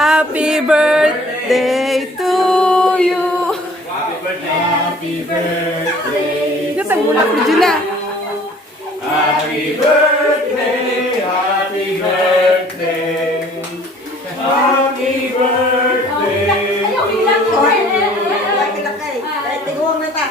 Happy birthday to you. Happy birthday. Ito ang mula ko dila. Happy birthday. Happy birthday. Happy birthday. Ayaw, bilang ko. Laki-laki. Kahit tiguang na ta.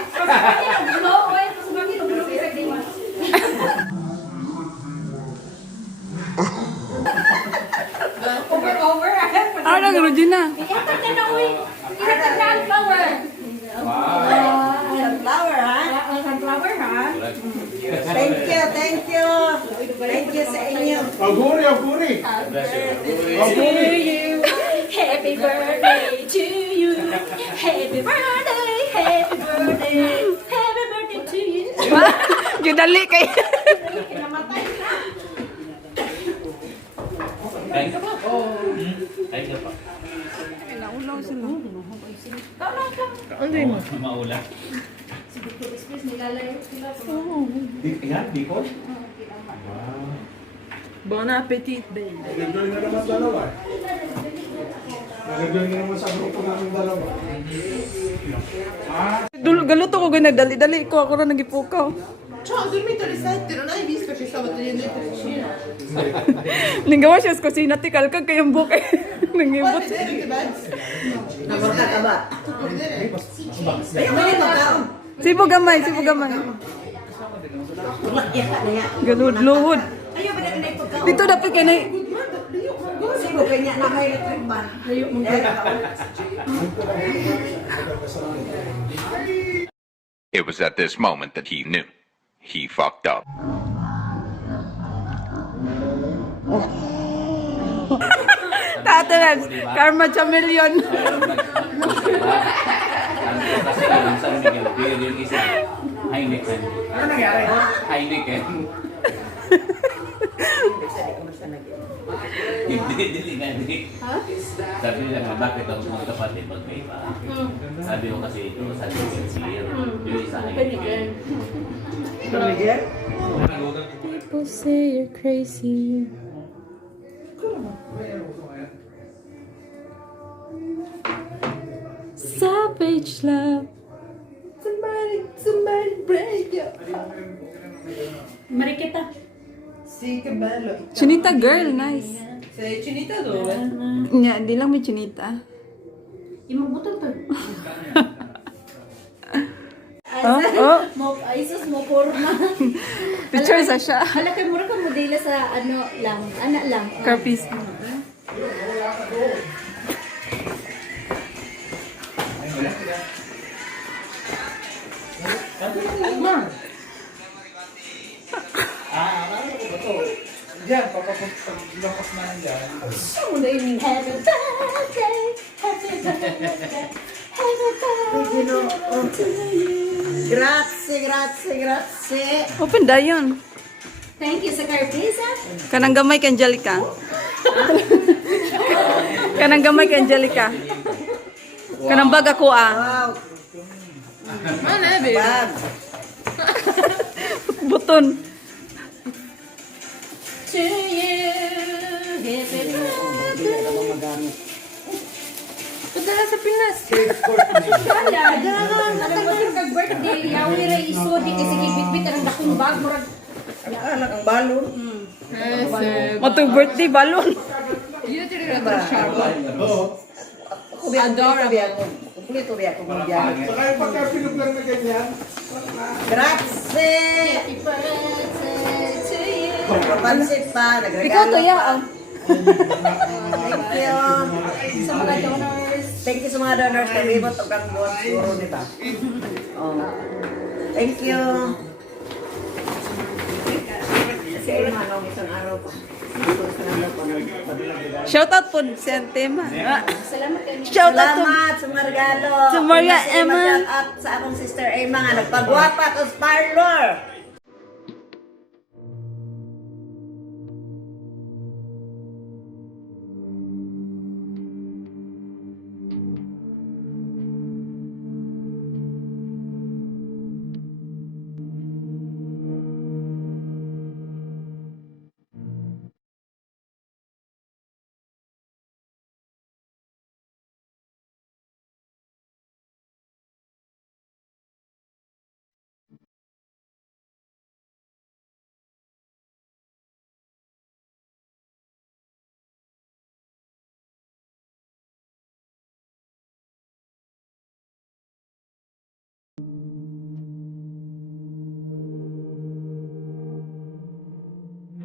Over. Ano ang Regina? Ihatag ka na, uy. Ihatag na ang flower. Sunflower, ha? Sunflower, ha? Thank you, thank you. Thank you sa inyo. Auguri, auguri. Happy birthday to you. Happy birthday, happy birthday. Happy birthday to you. Gidali kay. Namatay na. Kain ka pa? Oo. Kain ka pa? Naulaw sila. Tawag ka. Maulan. Si Dr. Espes nilalayo sila. Di ko? Bon appetit, baby. Nag-join na naman dalawa. Nag-join na naman sa grupo namin dalawa. Galuto ko ganyan, dali-dali ko. Ako na nagipukaw. Ciao, ho dormito alle 7, non hai visto che stavo togliendo il cucina? Ninggawa siya sa kusina, tikal kag kayang buka. Nangibot. Puoi vedere che bello? Nabarka ka ba? Puoi vedere? Ayaw mo yung magkaon. Sibo gamay, sibo gamay. Tulak yan niya. Galud-luhod. Ayaw ba na ka na yung pagkaon? Dito dapat kay na. Sibo kanya na may electric ban. Ayaw mo It was at this moment that he knew. He fucked up. Tata Labs, Karma Chameleon. Kasi minsan Miguel Beer yung isa. Heineken. Ano nangyari? Heineken. Hindi nga hindi. Sabi nila nga, bakit ang mga kapatid magkaiba? Sabi ko kasi ito, sabi ko sincere. Yung isa Heineken. People say you're crazy. Savage love. Somebody break it. Marikita. Sì, che bello. Chinita girl, nice. Sei cinita dove? Nya, hindi lang may chinita. Imong butang to. Oh. Ay, sus mo porma. Picture sa siya. Hala kay mura ka modela sa ano lang, anak lang. Carpis. Diyan, papapaglakos na yan dyan. Happy birthday, happy birthday, happy birthday to you. Grazie. Open dayon. Thank you sa Carpisa. Kanang gamay kay Angelica. Kanang gamay kay Angelica. Kanang bag ako ah. Wow. Ano eh, baby? Bag. Buton. To you, happy birthday. Padala sa Pinas. Wala, gano'n. Alam mo yung kag-birthday, yawi rin isodi kasi gibit-bit ang dakong bag. Murag, Anak ang balon. Matong birthday balon. Io ti regalo Charlotte. Oo. Adorable. Kumpleto biya kung magbiyahe. Saka yung pagka pinuglang na ganyan. Grazie. happy birthday to you. Pansit pa. Ikaw Nagregalo to ya. pa. Thank you. Sa mga donors. Thank you sa mga donors na libot o kang buwan siguro, di ba? Oh. Thank you. Kasi ay manong isang araw pa. Shout out po si Antema. Salamat kayo. Shout out to Salamat sa mga regalo. Sa Maria Kasi Emma. ma-shout out sa akong sister Emma nga nagpagwapa ko sa parlor.